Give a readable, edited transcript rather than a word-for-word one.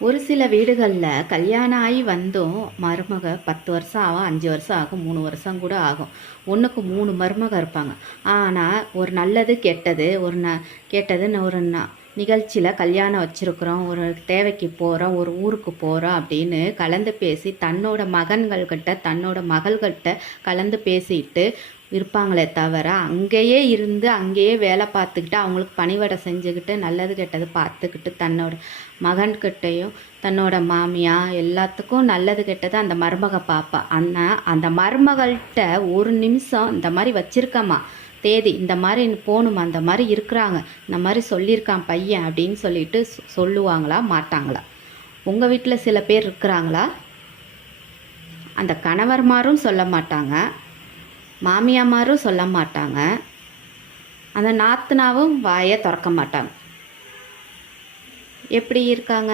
ஒரு சில வீடுகளில் கல்யாணம் ஆகி வந்தும் மருமக 10 வருஷம் ஆகும், 5 வருஷம் ஆகும், 3 வருஷம் கூட ஆகும். ஒன்றுக்கு 3 மருமக இருப்பாங்க. ஆனால் ஒரு நல்லது கெட்டது கெட்டதுன்னு ஒரு நிகழ்ச்சியில் கல்யாணம் வச்சுருக்குறோம், ஒரு தேவைக்கு போகிறோம், ஒரு ஊருக்கு போகிறோம் அப்படின்னு கலந்து பேசி தன்னோட மகன்கள்கிட்ட தன்னோட மகள்கிட்ட கலந்து பேசிட்டு இருப்பாங்களே தவிர, அங்கேயே இருந்து அங்கேயே வேலை பார்த்துக்கிட்டு அவங்களுக்கு பணிவிடை செஞ்சுக்கிட்டு நல்லது கெட்டது பார்த்துக்கிட்டு தன்னோட மகன்கிட்டையும் தன்னோட மாமியா எல்லாத்துக்கும் நல்லது கெட்டது அந்த மருமக பார்ப்பா. அந்த மருமகள்கிட்ட ஒரு நிமிஷம் இந்த மாதிரி வச்சிருக்கம்மா தேதி, இந்த மாதிரி போகணுமா, அந்த மாதிரி இருக்கிறாங்க, இந்த மாதிரி சொல்லியிருக்கான் பையன் அப்படின்னு சொல்லிட்டு சொல்லுவாங்களா மாட்டாங்களா? உங்கள் வீட்டில் சில பேர் இருக்கிறாங்களா? அந்த கணவர்மாரும் சொல்ல மாட்டாங்க, மாமியாமாரும் சொல்ல மாட்டாங்க, அந்த நாத்தனாவும் வாயை திறக்க மாட்டாங்க. எப்படி இருக்காங்க?